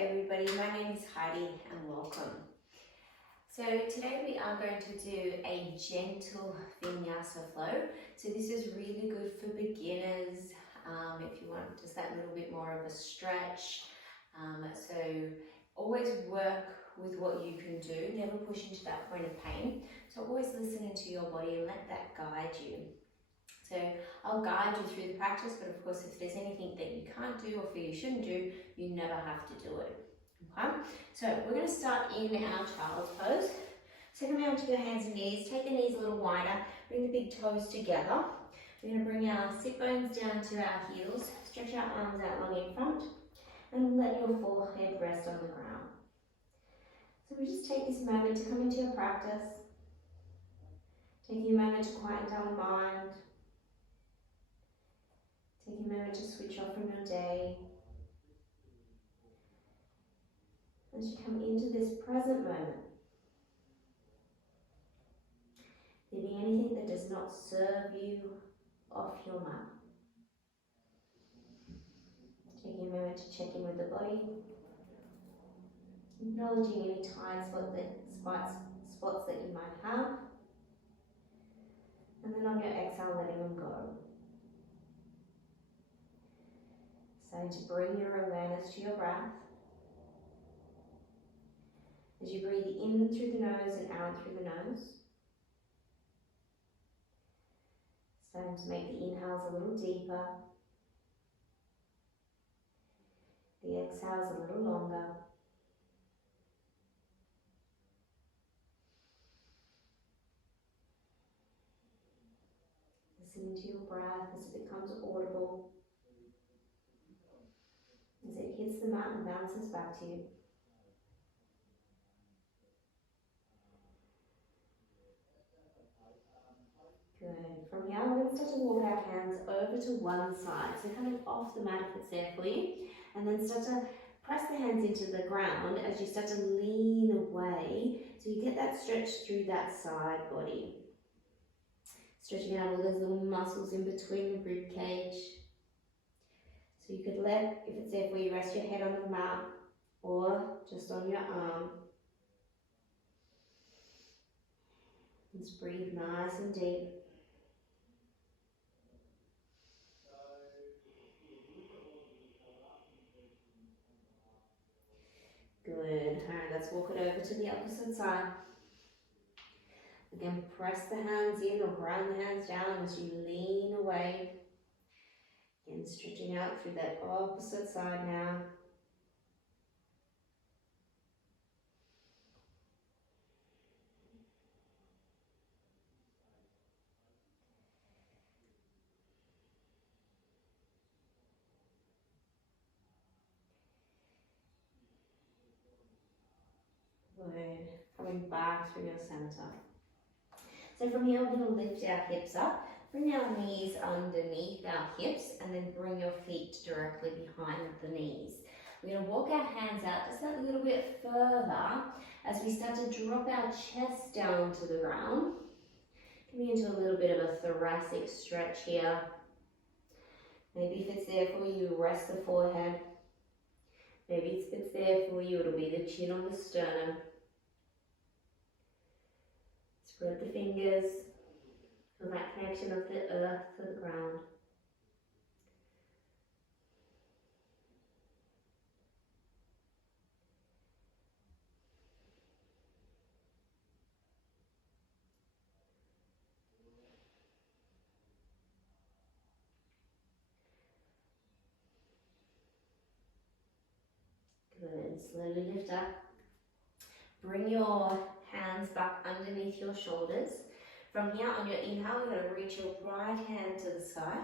everybody, my name is Heidi and welcome. So today we are going to do a gentle vinyasa flow. So this is really good for beginners, if you want just that little bit more of a stretch. So always work with what you can do, never push into that point of pain. So always listen into your body and let that guide you. So I'll guide you through the practice, but of course if there's anything that you can't do or feel you shouldn't do, you never have to do it. Okay? So we're going to start in our child's pose. So come out to your hands and knees, take the knees a little wider, bring the big toes together. We're going to bring our sit bones down to our heels, stretch our arms out long in front, and let your forehead rest on the ground. So we just take this moment to come into your practice, taking a moment to quiet down the mind, taking a moment to switch off from your day. As you come into this present moment, leaving anything that does not serve you off your mat. Taking a moment to check in with the body, acknowledging any tight spots that you might have, and then on your exhale, letting them go. Starting to bring your awareness to your breath. As you breathe in through the nose and out through the nose. Starting to make the inhales a little deeper. The exhales a little longer. Listening to your breath as it becomes audible. As it hits the mat and bounces back to you. Good. From here, we're going to start to walk our hands over to one side. So kind of off the mat if it's there for you. And then start to press the hands into the ground as you start to lean away. So you get that stretch through that side body. Stretching out all those little muscles in between the rib cage. So you could let, if it's there for you, rest your head on the mat or just on your arm. Just breathe nice and deep. Good. Alright, let's walk it over to the opposite side. Again, press the hands in or ground the hands down as you lean away. Again, stretching out through that opposite side now. Good. Coming back through your center. So from here, we're going to lift our hips up, bring our knees underneath our hips, and then bring your feet directly behind the knees. We're going to walk our hands out just that little bit further as we start to drop our chest down to the ground. Coming into a little bit of a thoracic stretch here. Maybe if it's there for you, rest the forehead. Maybe if it's there for you, it'll be the chin on the sternum. Spread the fingers, feel that connection of the earth to the ground. Good, slowly lift up. Bring your hands back underneath your shoulders. From here, on your inhale, you're going to reach your right hand to the sky.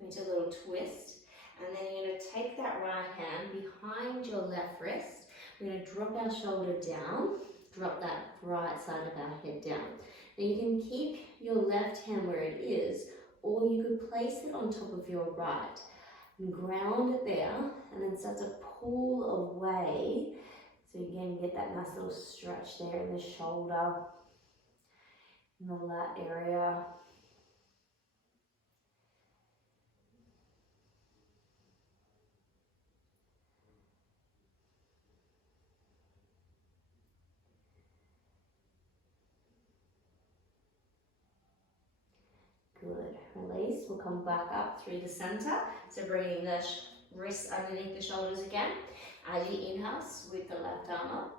Into a little twist. And then you're going to take that right hand behind your left wrist. We're going to drop our shoulder down. Drop that right side of our head down. Now you can keep your left hand where it is, or you could place it on top of your right. And ground it there, and then start to pull away. So again, get that nice little stretch there in the shoulder, in the lat area. release, we'll come back up through the center. So bringing the wrists underneath the shoulders again. As you inhale, sweep the left arm up.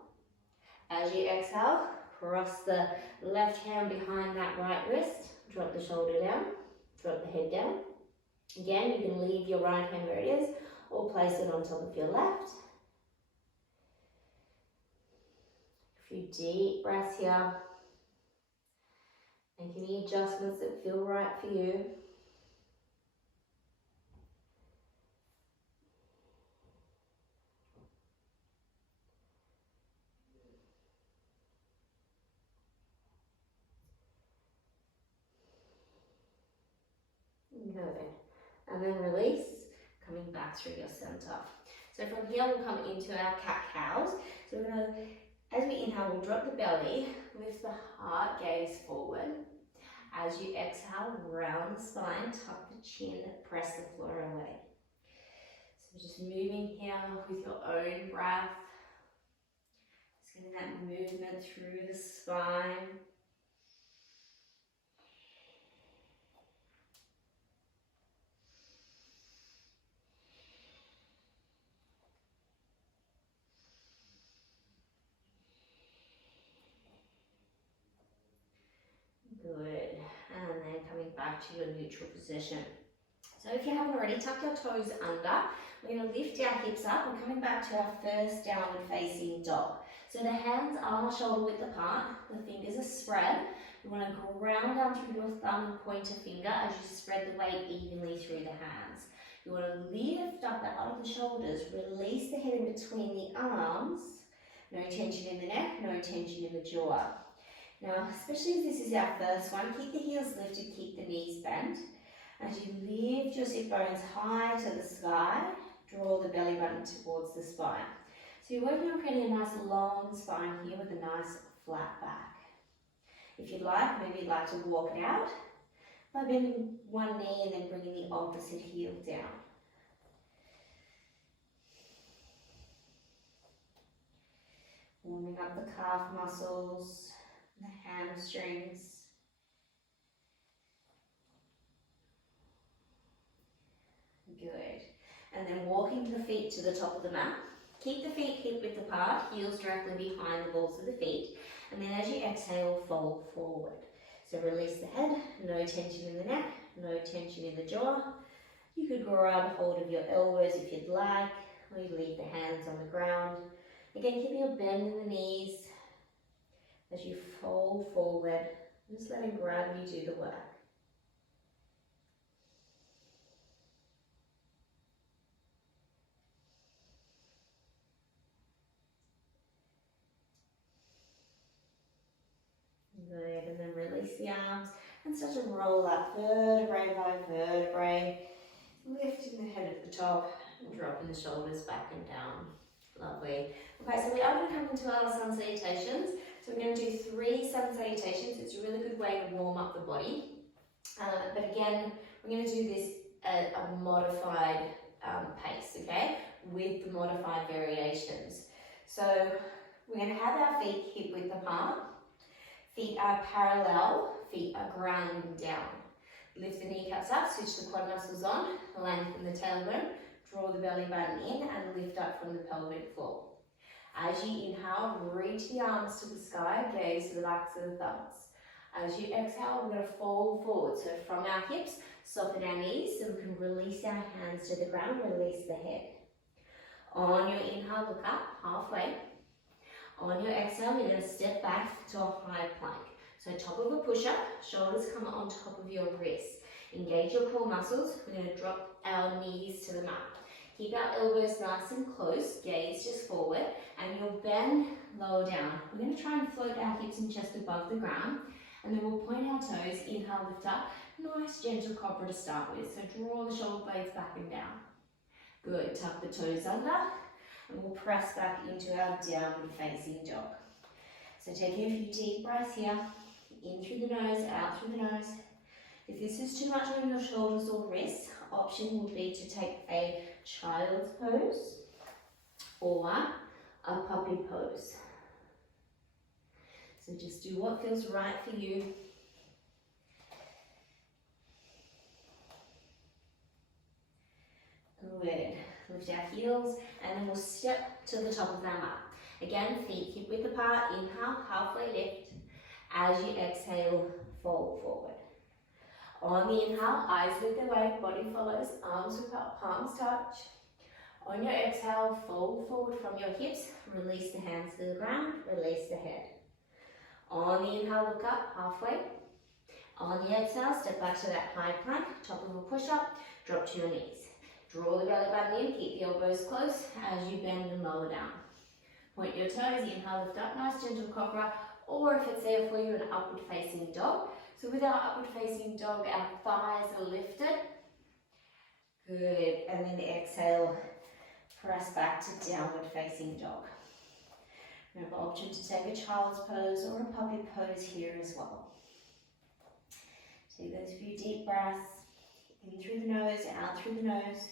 As you exhale, cross the left hand behind that right wrist. Drop the shoulder down, drop the head down. Again, you can leave your right hand where it is or place it on top of your left. A few deep breaths here. Make any adjustments that feel right for you. Good. And then release, coming back through your center. So from here we'll come into our cat-cows. So we're going to, as we inhale, we'll drop the belly, lift the heart, gaze forward. As you exhale, round the spine, tuck the chin, press the floor away. So just moving here with your own breath. Just getting that movement through the spine. Good, and then coming back to your neutral position. So if you haven't already, tuck your toes under. We're going to lift our hips up and coming back to our first downward facing dog. So the hands are shoulder width apart, the fingers are spread. You want to ground down through your thumb and pointer finger as you spread the weight evenly through the hands. You want to lift up out of the shoulders, release the head in between the arms. No tension in the neck, no tension in the jaw. Now, especially as this is our first one, keep the heels lifted, keep the knees bent. As you lift your sit bones high to the sky, draw the belly button towards the spine. So you're working on creating a nice long spine here with a nice flat back. If you'd like, maybe you'd like to walk it out by bending one knee and then bringing the opposite heel down. Warming up the calf muscles, the hamstrings. Good. And then walking the feet to the top of the mat. Keep the feet hip width apart, heels directly behind the balls of the feet. And then as you exhale, fold forward. So release the head, no tension in the neck, no tension in the jaw. You could grab hold of your elbows if you'd like, or you leave the hands on the ground. Again, keeping a bend in the knees. As you fold forward, just letting gravity do the work. Good, and then release the arms and start to roll up vertebrae by vertebrae, lifting the head at the top and dropping the shoulders back and down. Lovely. Okay, so we are going to come into our sun salutations. So we're going to do 3 sun salutations. It's a really good way to warm up the body. But again, we're going to do this at a modified pace, okay, with the modified variations. So we're going to have our feet hip width apart. Feet are parallel, feet are grounding down. Lift the kneecaps up, switch the quad muscles on, lengthen the tailbone, draw the belly button in and lift up from the pelvic floor. As you inhale, reach the arms to the sky, gaze to the backs of the thumbs. As you exhale, we're going to fold forward. So from our hips, soften our knees so we can release our hands to the ground, release the head. On your inhale, look up halfway. On your exhale, you're going to step back to a high plank. So top of a push-up, shoulders come on top of your wrists. Engage your core muscles. We're going to drop our knees to the mat. Keep our elbows nice and close, gaze just forward, and you'll bend lower down. We're going to try and float our hips and chest above the ground, and then we'll point our toes, inhale, lift up. Nice gentle cobra to start with. So draw the shoulder blades back and down. Good, tuck the toes under. And we'll press back into our downward facing dog. So taking a few deep breaths here, in through the nose, out through the nose. If this is too much on your shoulders or wrists, option would be to take a child's pose or a puppy pose. So just do what feels right for you. Good. Lift our heels and then we'll step to the top of our mat. Again, feet hip width apart. Inhale, halfway lift. As you exhale, fold forward. On the inhale, eyes lift away, body follows, arms look up, palms touch. On your exhale, fold forward from your hips, release the hands to the ground, release the head. On the inhale, look up, halfway. On the exhale, step back to that high plank, top of a push-up, drop to your knees. Draw the belly button in, keep the elbows close as you bend and lower down. Point your toes, inhale, lift up, nice gentle cobra, or if it's there for you, an upward facing dog. So with our upward facing dog, our thighs are lifted. Good, and then exhale, press back to downward facing dog. We have the option to take a child's pose or a puppy pose here as well. Take those few deep breaths, in through the nose, out through the nose.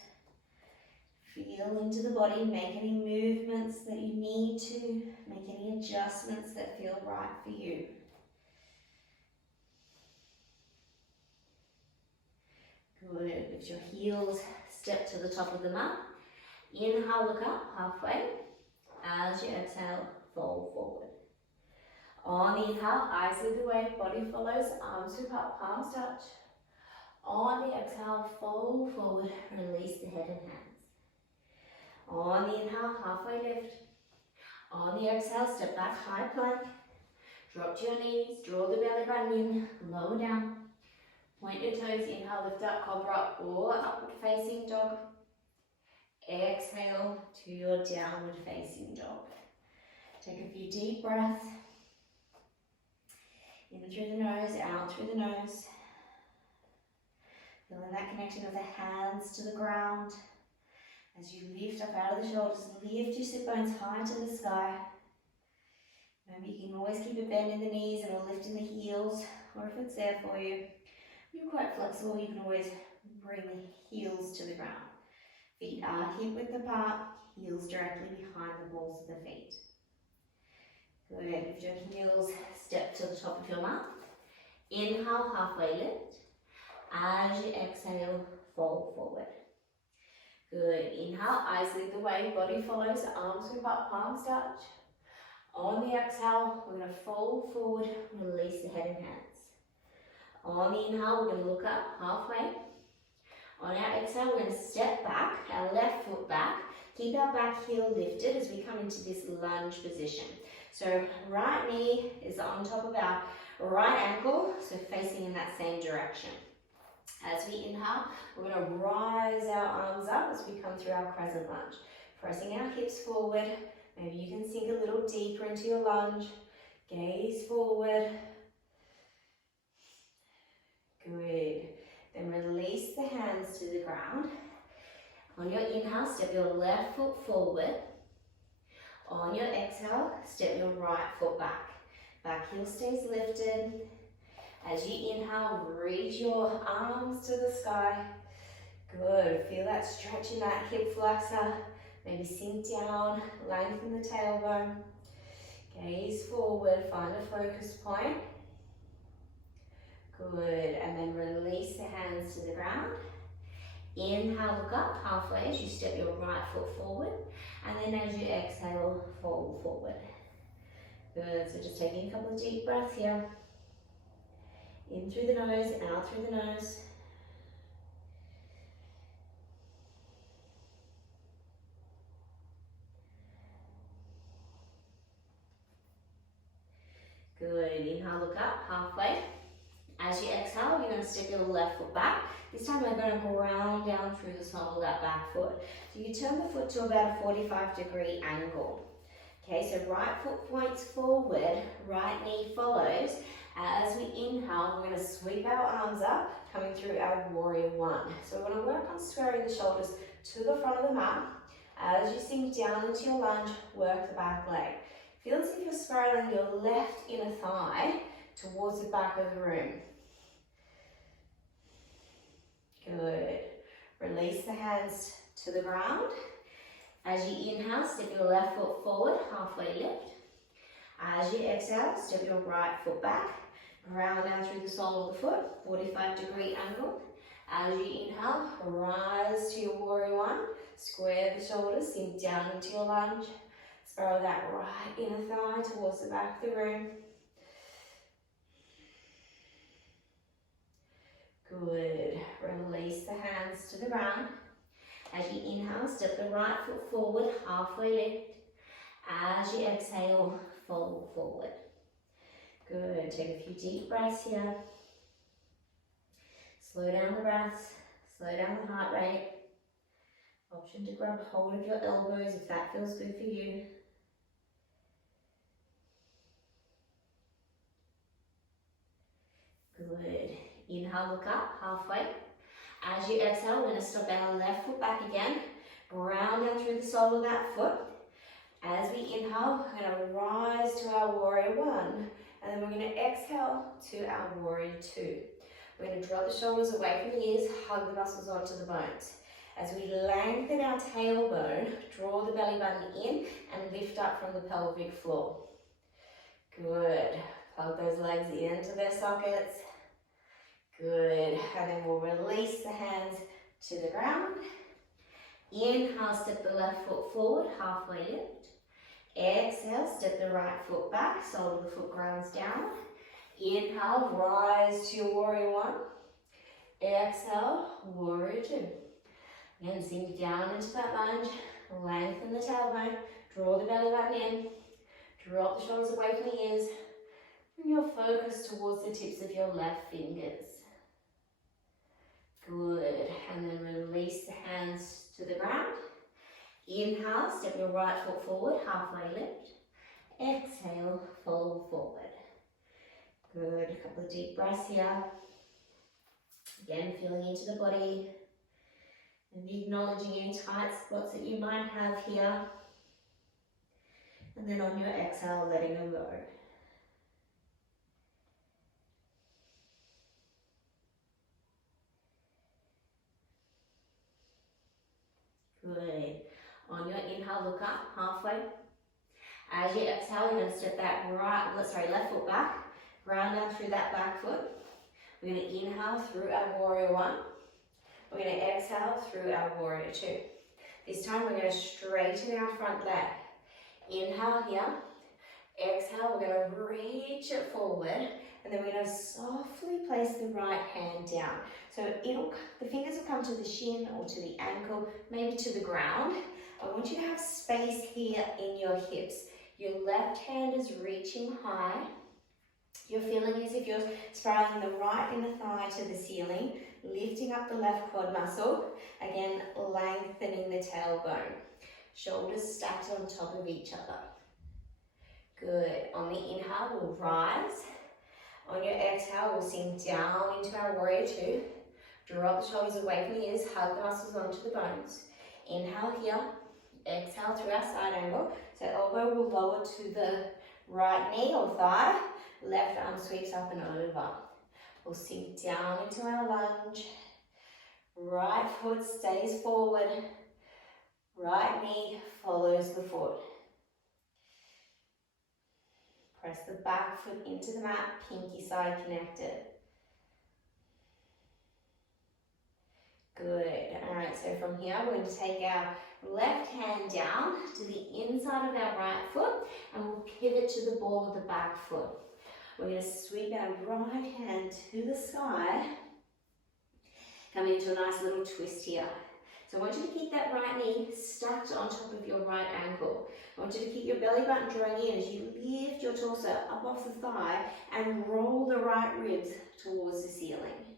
Feel into the body, make any movements that you need to, make any adjustments that feel right for you. Good, lift your heels, step to the top of the mat. Inhale, look up, halfway. As you exhale, fold forward. On the inhale, eyes lift away, body follows, arms look up, palms touch. On the exhale, fold forward, release the head and hands. On the inhale, halfway lift. On the exhale, step back, high plank. Drop to your knees, draw the belly button in, lower down. Point your toes, inhale, lift up, cobra or upward facing dog. Exhale to your downward facing dog. Take a few deep breaths. In through the nose, out through the nose. Feeling that connection of the hands to the ground. As you lift up out of the shoulders, lift your sit bones high to the sky. Remember, you can always keep a bend in the knees and a lift in the heels, or if it's there for you, you're quite flexible, you can always bring the heels to the ground. Feet are hip width apart, heels directly behind the balls of the feet. Good, lift your heels, step to the top of your mat. Inhale, halfway lift. As you exhale, fold forward. Good, inhale, eyes lead the way, body follows, arms sweep up, palms touch. On the exhale, we're going to fold forward, release the head and hands. On the inhale, we're going to look up halfway. On our exhale, we're going to step back, our left foot back. Keep our back heel lifted as we come into this lunge position. So right knee is on top of our right ankle, so facing in that same direction. As we inhale, we're going to rise our arms up as we come through our crescent lunge. Pressing our hips forward. Maybe you can sink a little deeper into your lunge. Gaze forward. Good. Then release the hands to the ground. On your inhale, step your left foot forward. On your exhale, step your right foot back. Back heel stays lifted. As you inhale, reach your arms to the sky. Good. Feel that stretch in that hip flexor. Maybe sink down, lengthen the tailbone. Gaze forward, find a focus point. Good. And then release the hands to the ground. Inhale, look up halfway as you step your right foot forward. And then as you exhale, fold forward. Good. So just taking a couple of deep breaths here. In through the nose, out through the nose. Good. Inhale, look up halfway. As you exhale, you're going to step your left foot back. This time we're going to ground down through the sole of that back foot. So you turn the foot to about a 45-degree angle. Okay, so right foot points forward, right knee follows. As we inhale, we're going to sweep our arms up, coming through our warrior one. So we're going to work on squaring the shoulders to the front of the mat. As you sink down into your lunge, work the back leg. Feel as if you're spiraling your left inner thigh towards the back of the room. Good. Release the hands to the ground. As you inhale, step your left foot forward, halfway lift. As you exhale, step your right foot back. Ground down through the sole of the foot, 45-degree angle. As you inhale, rise to your warrior one. Square the shoulders, sink down into your lunge. Spiral that right inner thigh towards the back of the room. Good. Release the hands to the ground. As you inhale, step the right foot forward, halfway lift. As you exhale, fold forward. Good. Take a few deep breaths here. Slow down the breaths. Slow down the heart rate. Option to grab hold of your elbows if that feels good for you. Good. Inhale, look up, halfway. As you exhale, we're going to step our left foot back again. Ground down through the sole of that foot. As we inhale, we're going to rise to our warrior one. And then we're going to exhale to our warrior two. We're going to draw the shoulders away from the ears, hug the muscles onto the bones. As we lengthen our tailbone, draw the belly button in and lift up from the pelvic floor. Good. Plug those legs into their sockets. Good. And then we'll release the hands to the ground. Inhale, step the left foot forward, halfway lift. Exhale, step the right foot back, sole of the foot grounds down. Inhale, rise to your warrior one. Exhale, warrior two. Again, sink down into that lunge, lengthen the tailbone, draw the belly button in, drop the shoulders away from the ears, bring your focus towards the tips of your left fingers. Good, and then release the hands to the ground. Inhale, step your right foot forward, halfway lift. Exhale, fold forward. Good, a couple of deep breaths here. Again, feeling into the body. And acknowledging any tight spots that you might have here. And then on your exhale, letting them go. Good. On your inhale, look up, halfway. As you exhale, you're going to step that left foot back. Ground down through that back foot. We're going to inhale through our warrior one. We're going to exhale through our warrior two. This time we're going to straighten our front leg. Inhale here. Exhale, we're going to reach it forward. And then we're going to softly place the right hand down. So the fingers will come to the shin or to the ankle, maybe to the ground. I want you to have space here in your hips. Your left hand is reaching high. You're feeling as if you're spiraling the right inner thigh to the ceiling, lifting up the left quad muscle, again lengthening the tailbone. Shoulders stacked on top of each other. Good. On the inhale, we'll rise. On your exhale, we'll sink down into our warrior two. Drop the shoulders away from the ears, hug the muscles onto the bones. Inhale here. Exhale through our side angle. So elbow will lower to the right knee or thigh. Left arm sweeps up and over. We'll sink down into our lunge. Right foot stays forward. Right knee follows the foot. Press the back foot into the mat, pinky side connected. Good. All right, so from here, we're going to take our left hand down to the inside of our right foot, and we'll pivot to the ball of the back foot. We're going to sweep our right hand to the sky, coming into a nice little twist here. So I want you to keep that right knee stacked on top of your right ankle. I want you to keep your belly button drawing in as you lift your torso up off the thigh and roll the right ribs towards the ceiling.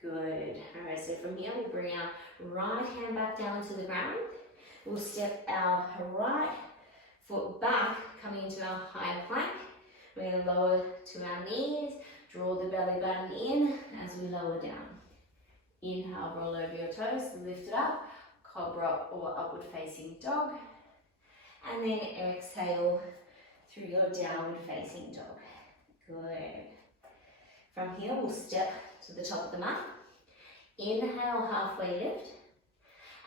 Good. All right, so from here, we'll bring our right hand back down to the ground. We'll step our right foot back, coming into our high plank. We're going to lower to our knees, draw the belly button in as we lower down. Inhale, roll over your toes, lift it up, cobra or upward facing dog. And then exhale through your downward facing dog. Good. From here, we'll step to the top of the mat. Inhale, halfway lift.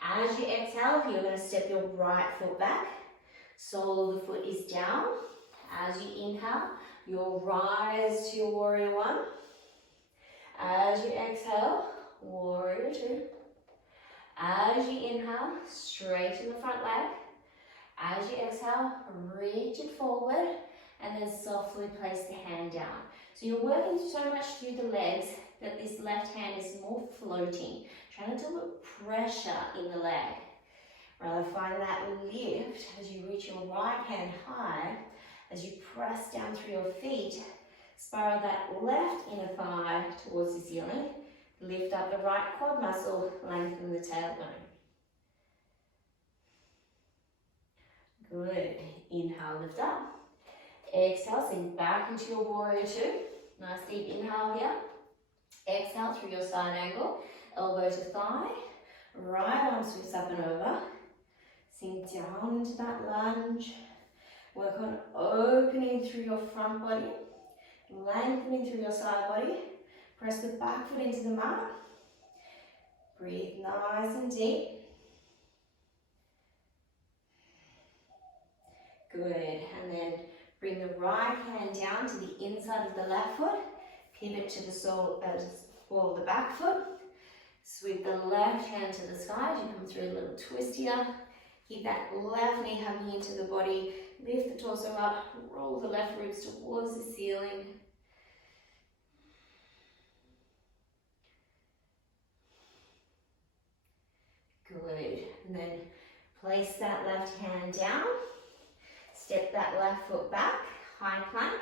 As you exhale, you're going to step your right foot back. Sole of the foot is down. As you inhale, you'll rise to your warrior one. As you exhale, warrior two. As you inhale, straighten the front leg. As you exhale, reach it forward and then softly place the hand down. So you're working so much through the legs that this left hand is more floating, trying to put pressure in the leg. Rather find that lift as you reach your right hand high, as you press down through your feet, spiral that left inner thigh towards the ceiling, lift up the right quad muscle, lengthen the tailbone. Good. Inhale, lift up. Exhale, sink back into your warrior two. Nice deep inhale here. Exhale through your side angle, elbow to thigh. Right arm swifts up and over. Sink down into that lunge. Work on opening through your front body, lengthening through your side body. Press the back foot into the mat. Breathe nice and deep. Good, and then bring the right hand down to the inside of the left foot. Pivot to the sole of the back foot. Sweep the left hand to the sky as you come through a little twist here. Keep that left knee hugging into the body. Lift the torso up. Roll the left ribs towards the ceiling. Good. And then place that left hand down. Step that left foot back. High plank.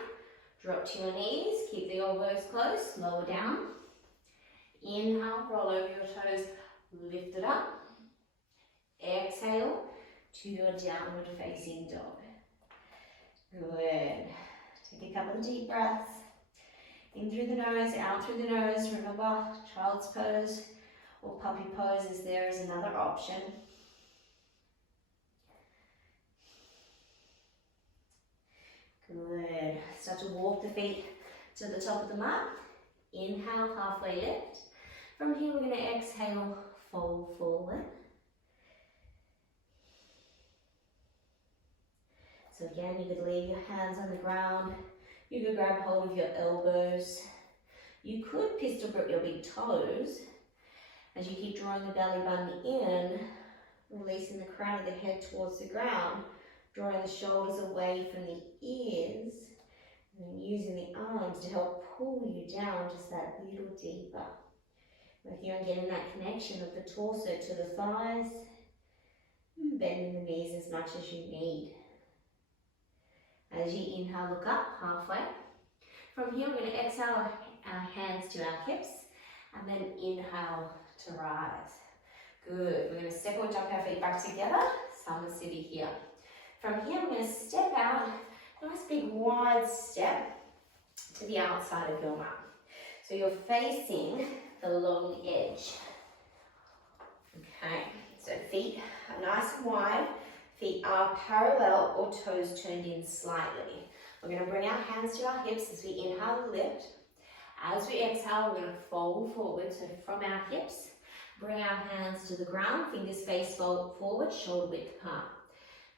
Drop to your knees. Keep the elbows close. Lower down. Inhale. Roll over your toes. Lift it up. Exhale to your downward facing dog. Good. Take a couple of deep breaths. In through the nose, out through the nose. Remember, child's pose or puppy pose is there as another option. Good. Start to walk the feet to the top of the mat. Inhale, halfway lift. From here, we're going to exhale, fold forward. So again, you could leave your hands on the ground. You could grab hold of your elbows. You could pistol grip your big toes. As you keep drawing the belly button in, releasing the crown of the head towards the ground, drawing the shoulders away from the ears, and using the arms to help pull you down just that little deeper. Work here on getting that connection of the torso to the thighs, bending the knees as much as you need. As you inhale, look up halfway. From here, we're going to exhale our hands to our hips, and then inhale to rise. Good. We're going to step or jump our feet back together. Samasthiti here. From here, we're going to step out, nice big wide step to the outside of your mat. So you're facing the long edge. Okay, so feet are nice and wide. Feet are parallel or toes turned in slightly. We're going to bring our hands to our hips as we inhale, lift. As we exhale, we're going to fold forward. So from our hips, bring our hands to the ground, fingers face forward, shoulder width apart.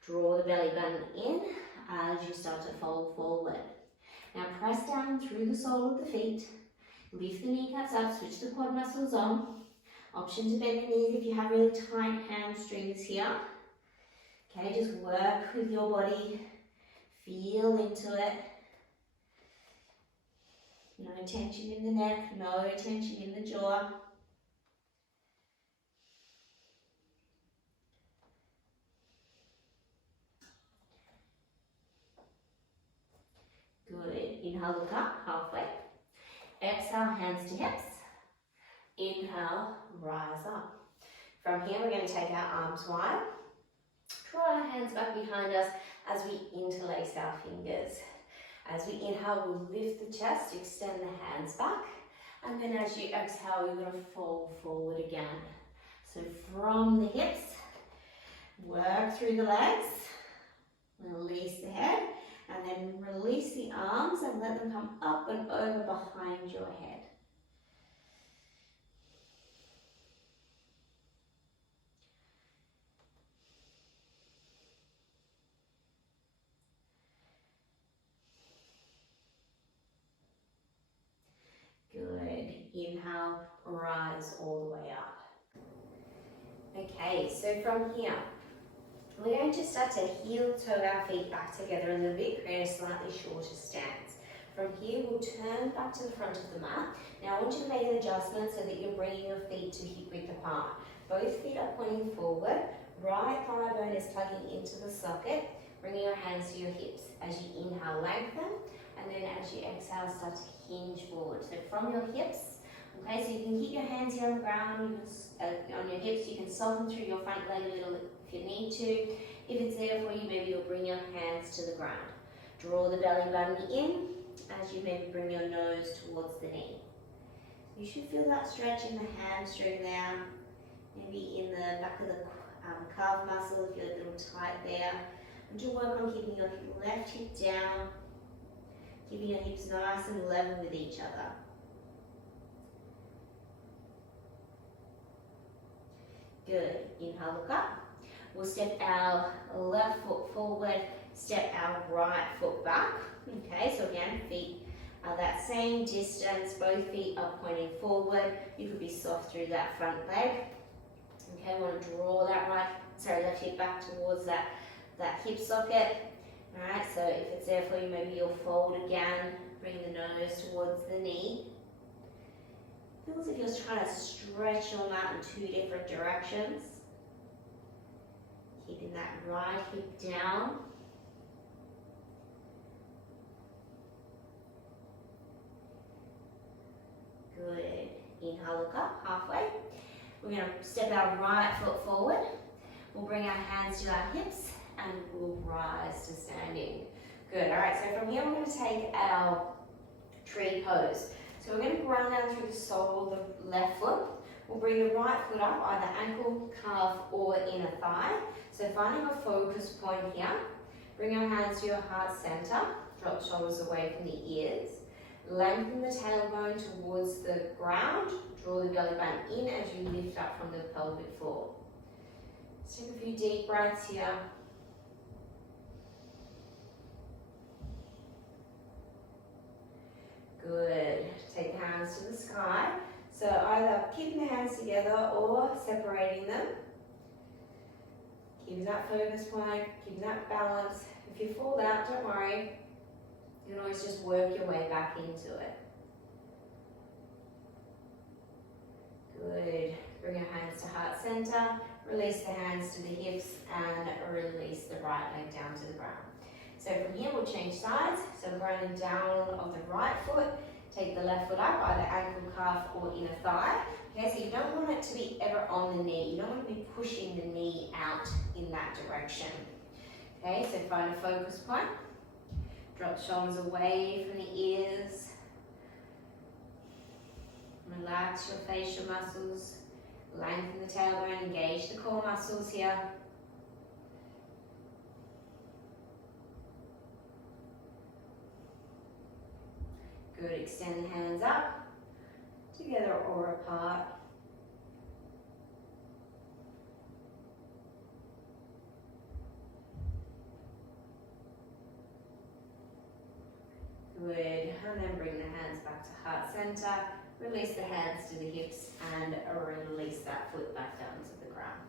Draw the belly button in as you start to fold forward. Now press down through the sole of the feet. Lift the kneecaps up, switch the quad muscles on. Option to bend the knees if you have really tight hamstrings here. Okay, just work with your body. Feel into it. No tension in the neck, no tension in the jaw. Good. Inhale, look up, halfway. Exhale, hands to hips. Inhale, rise up. From here, we're going to take our arms wide. Draw our hands back behind us as we interlace our fingers. As we inhale, we'll lift the chest, extend the hands back. And then as you exhale, you're going to fold forward again. So from the hips, work through the legs. Release the head. And then release the arms and let them come up and over behind your head. Good. Inhale, rise all the way up. Okay, so from here, we're going to start to heel toe our feet back together a little bit, create a slightly shorter stance. From here, we'll turn back to the front of the mat. Now I want you to make an adjustment so that you're bringing your feet to hip width apart. Both feet are pointing forward, right thigh bone is plugging into the socket, bringing your hands to your hips. As you inhale, lengthen, and then as you exhale, start to hinge forward. So from your hips, okay, so you can keep your hands here on the ground, on your hips, you can soften through your front leg a little if you need to. If it's there for you, maybe you'll bring your hands to the ground. Draw the belly button in, as you maybe bring your nose towards the knee. You should feel that stretch in the hamstring there, maybe in the back of the calf muscle if you're a little tight there. And to work on keeping your left hip down, keeping your hips nice and level with each other. Good. Inhale, look up. We'll step our left foot forward, step our right foot back. Okay, so again, feet are that same distance, both feet are pointing forward. You could be soft through that front leg. Okay, want to draw that left hip back towards that hip socket. Alright, so if it's there for you, maybe you'll fold again, bring the nose towards the knee. Feels like you're trying to stretch your mat in two different directions. Keeping that right hip down. Good. Inhale, look up, halfway. We're going to step our right foot forward. We'll bring our hands to our hips and we'll rise to standing. Good. All right, so from here we're going to take our tree pose. So we're going to ground down through the sole of the left foot. We'll bring the right foot up, either ankle, calf, or inner thigh. So finding a focus point here. Bring your hands to your heart center. Drop shoulders away from the ears. Lengthen the tailbone towards the ground. Draw the belly button in as you lift up from the pelvic floor. Let's take a few deep breaths here. Good. Take the hands to the sky. So either keeping the hands together or separating them. Keeping that focus point, keeping that balance. If you fall out, don't worry. You can always just work your way back into it. Good. Bring your hands to heart center. Release the hands to the hips and release the right leg down to the ground. So from here we'll change sides. So grounding down of the right foot. Take the left foot up, either ankle, calf, or inner thigh. Okay, so you don't want it to be ever on the knee. You don't want to be pushing the knee out in that direction. Okay, so find a focus point. Drop shoulders away from the ears. Relax your facial muscles. Lengthen the tailbone, engage the core muscles here. Good, extend the hands up, together or apart. Good, and then bring the hands back to heart center. Release the hands to the hips and release that foot back down to the ground.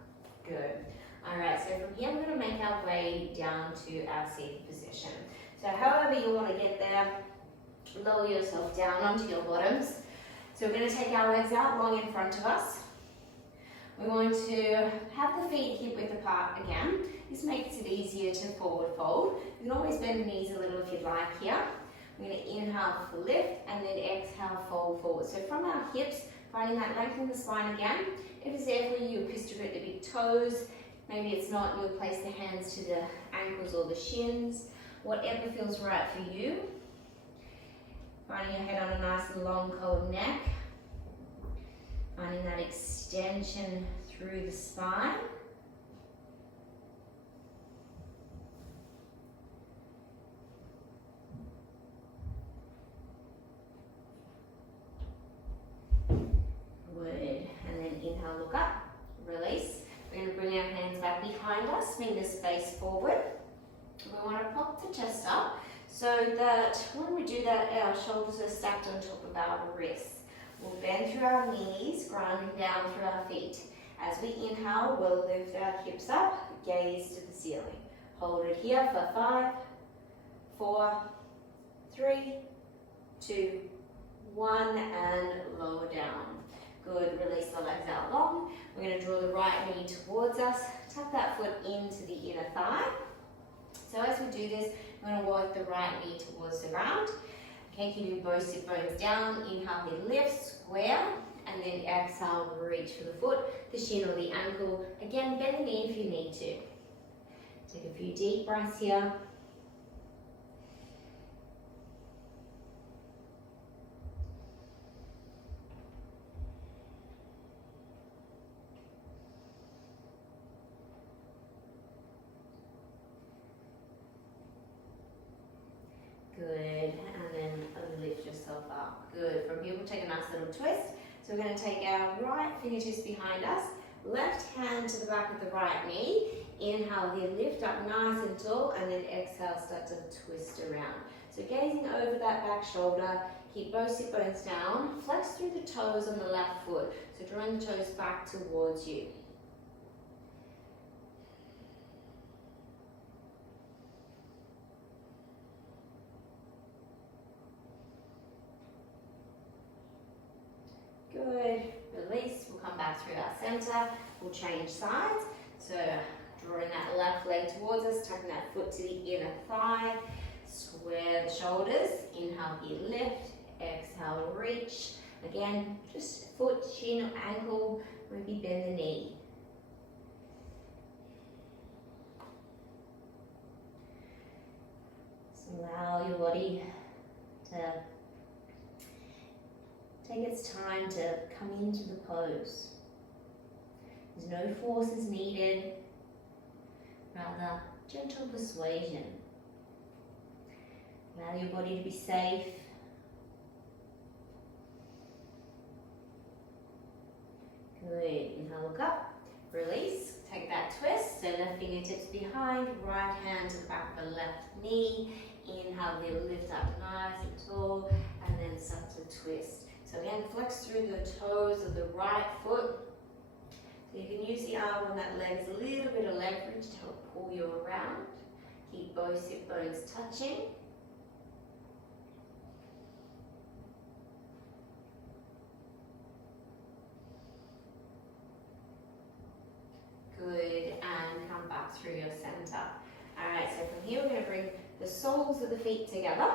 Good. All right, so from here we're going to make our way down to our seated position. So however you want to get there, lower yourself down onto your bottoms. So we're going to take our legs out long in front of us. We're going to have the feet hip width apart again. This makes it easier to forward fold. You can always bend the knees a little if you'd like here. We're going to inhale for lift and then exhale, fold forward. So from our hips, finding that length in the spine again. If it's there for you, pistol grip the big toes. Maybe it's not, you'll place the hands to the ankles or the shins. Whatever feels right for you. Finding your head on a nice and long cold neck. Finding that extension through the spine. Good. And then inhale, look up, release. We're going to bring our hands back behind us, fingers face forward. We want to pop the chest up so that when we do that, our shoulders are stacked on top of our wrists. We'll bend through our knees, grounding down through our feet. As we inhale, we'll lift our hips up, gaze to the ceiling. Hold it here for 5, 4, 3, 2, 1, and lower down. Good, release the legs out long. We're going to draw the right knee towards us, tuck that foot into the inner thigh. So as we do this, we're going to walk the right knee towards the ground. Okay, keeping both sit bones down. Inhale, we lift, square, and then exhale, reach for the foot, the shin or the ankle. Again, bend the knee if you need to. Take a few deep breaths here. Good, and then lift yourself up. Good, from here we'll take a nice little twist. So we're going to take our right fingertips behind us, left hand to the back of the right knee. Inhale here, lift up nice and tall, and then exhale, start to twist around. So gazing over that back shoulder, keep both sit bones down, flex through the toes on the left foot. So drawing the toes back towards you. Good, release, we'll come back through our center, we'll change sides. So drawing that left leg towards us, tucking that foot to the inner thigh, square the shoulders, inhale here, lift, exhale, reach. Again, just foot, shin, or ankle, maybe bend the knee. So allow your body to take its time to come into the pose. There's no forces needed, rather gentle persuasion. Allow your body to be safe. Good, inhale, look up, release, take that twist, so left fingertips behind, right hand to the back of the left knee. Inhale, then lift up nice and tall, and then start to twist. So again, flex through the toes of the right foot. So you can use the arm on that leg as a little bit of leverage to help pull you around. Keep both sit bones touching. Good, and come back through your center. All right, so from here we're going to bring the soles of the feet together.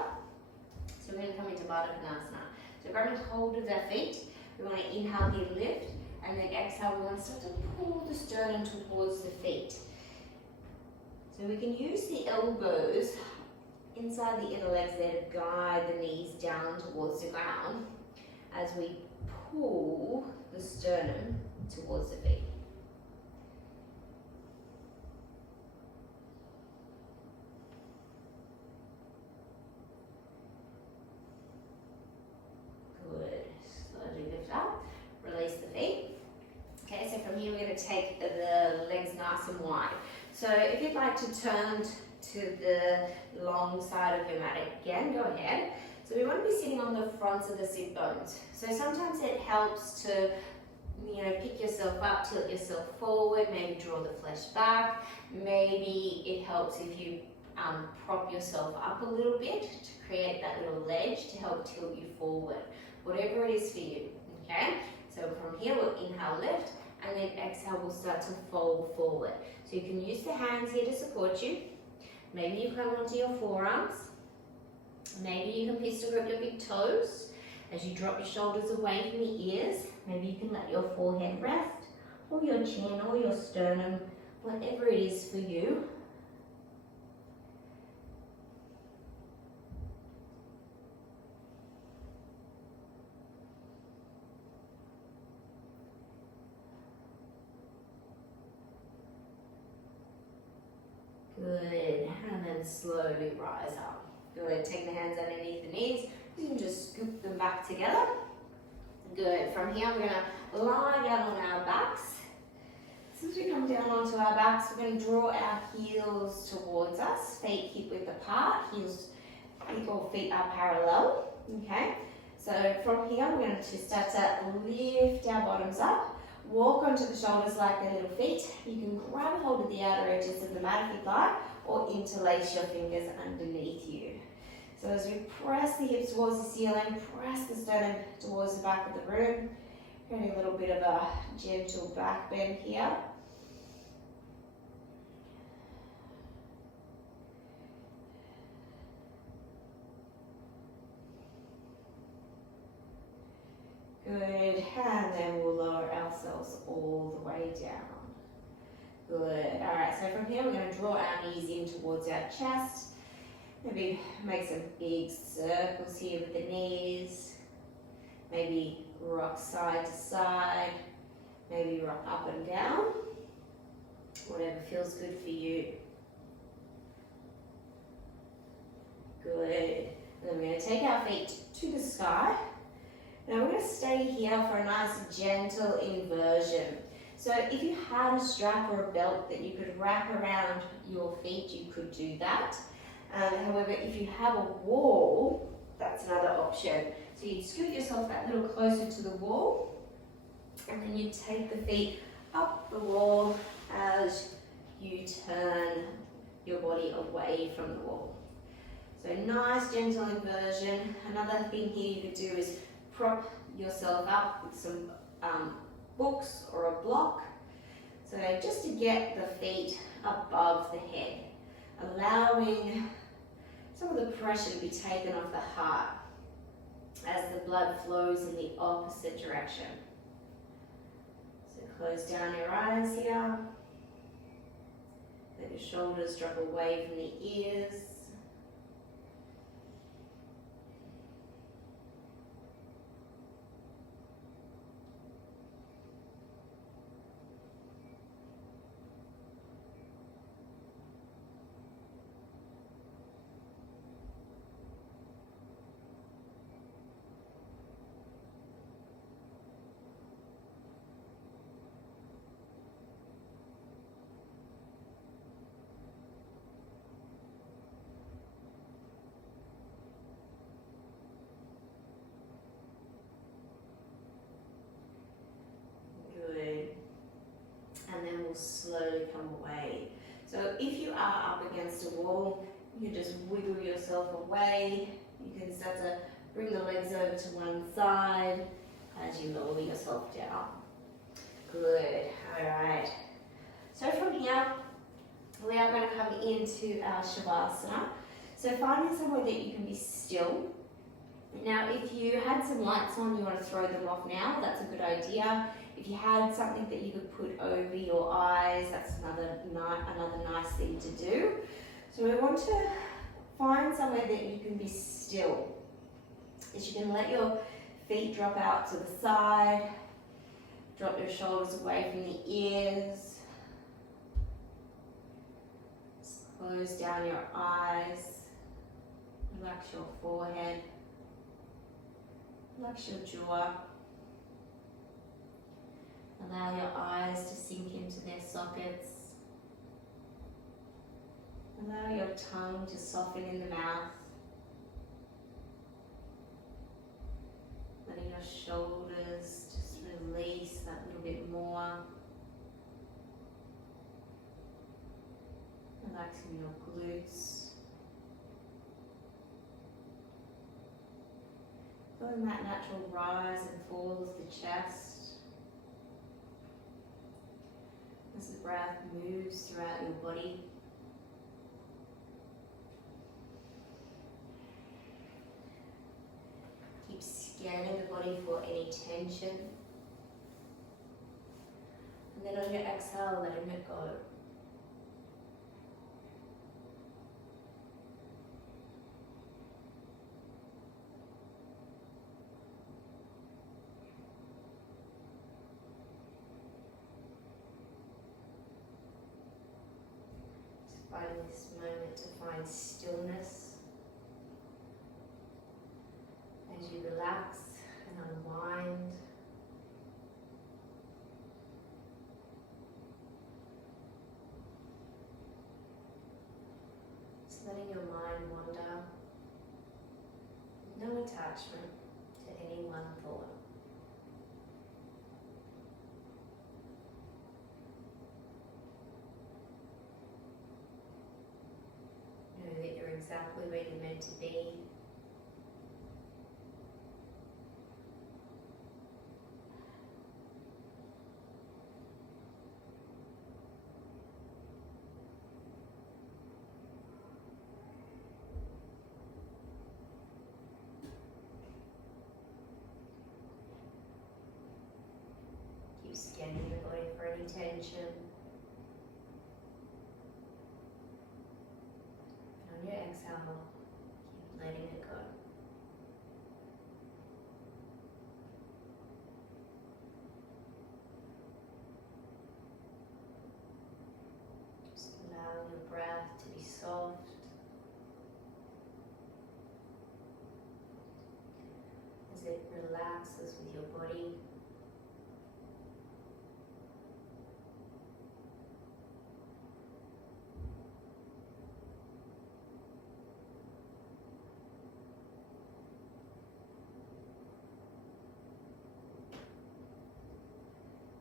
So we're going to come into Baddha Konasana. So grabbing hold of their feet, we want to inhale here, lift, and then exhale, we want to start to pull the sternum towards the feet. So we can use the elbows inside the inner legs there to guide the knees down towards the ground as we pull the sternum towards the feet. Release the feet. Okay, so from here we're going to take the legs nice and wide. So if you'd like to turn to the long side of your mat again, go ahead. So we want to be sitting on the fronts of the sit bones. So sometimes it helps to, pick yourself up, tilt yourself forward, maybe draw the flesh back. Maybe it helps if you prop yourself up a little bit to create that little ledge to help tilt you forward. Whatever it is for you, okay? So from here, we'll inhale, lift, and then exhale, we'll start to fold forward. So you can use the hands here to support you. Maybe you come onto your forearms. Maybe you can pistol grip your big toes as you drop your shoulders away from the ears. Maybe you can let your forehead rest, or your chin, or your sternum, whatever it is for you. Good, and then slowly rise up. Good, take the hands underneath the knees. You can just scoop them back together. Good, from here we're going to lie down on our backs. As we come down onto our backs, we're going to draw our heels towards us. Feet hip width apart, feet are parallel. Okay, So from here, we're going to start to lift our bottoms up, walk onto the shoulders like their little feet. You can grab a hold of the outer edges of the mat if you'd like, or interlace your fingers underneath you. So as we press the hips towards the ceiling, press the sternum towards the back of the room, creating a little bit of a gentle back bend here. Good, and then we'll lower ourselves all the way down. Good, all right, so from here we're going to draw our knees in towards our chest. Maybe make some big circles here with the knees. Maybe rock side to side. Maybe rock up and down. Whatever feels good for you. Good, and then we're going to take our feet to the sky. Now we're going to stay here for a nice gentle inversion. So if you had a strap or a belt that you could wrap around your feet, you could do that. However, if you have a wall, that's another option. So you'd scoot yourself a little closer to the wall, and then you take the feet up the wall as you turn your body away from the wall. So nice gentle inversion. Another thing here you could do is prop yourself up with some books or a block. So just to get the feet above the head, allowing some of the pressure to be taken off the heart as the blood flows in the opposite direction. So close down your eyes here. Let your shoulders drop away from the ears. And then we'll slowly come away. So if you are up against a wall, you can just wiggle yourself away. You can start to bring the legs over to one side as you lower yourself down. Good, all right. So from here, we are going to come into our Shavasana. So finding somewhere that you can be still. Now, if you had some lights on, you want to throw them off now, that's a good idea. If you had something that you could put over your eyes, that's another nice thing to do. So we want to find somewhere that you can be still. That you can let your feet drop out to the side, drop your shoulders away from the ears, close down your eyes, relax your forehead, relax your jaw. Allow your eyes to sink into their sockets. Allow your tongue to soften in the mouth. Letting your shoulders just release that little bit more. Relaxing your glutes. Feeling that natural rise and fall of the chest. As the breath moves throughout your body. Keep scanning the body for any tension. And then on your exhale, letting it go. Find this moment to find stillness as you relax and unwind. Just letting your mind wander, no attachment to really meant to be. Keep scanning the body for any tension. And on your exhale, keep letting it go. Just allow your breath to be soft. As it relaxes with your body.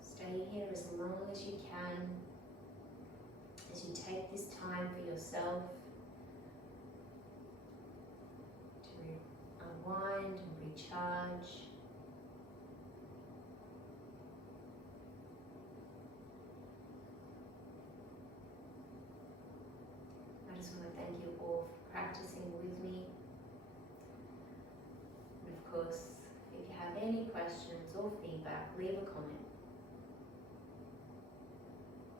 Stay here as long as you can, as you take this time for yourself to unwind and recharge. I just want to thank you all for practicing with me. And of course, if you have any questions or feedback, leave a comment.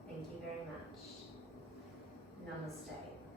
Thank you very much. Namaste.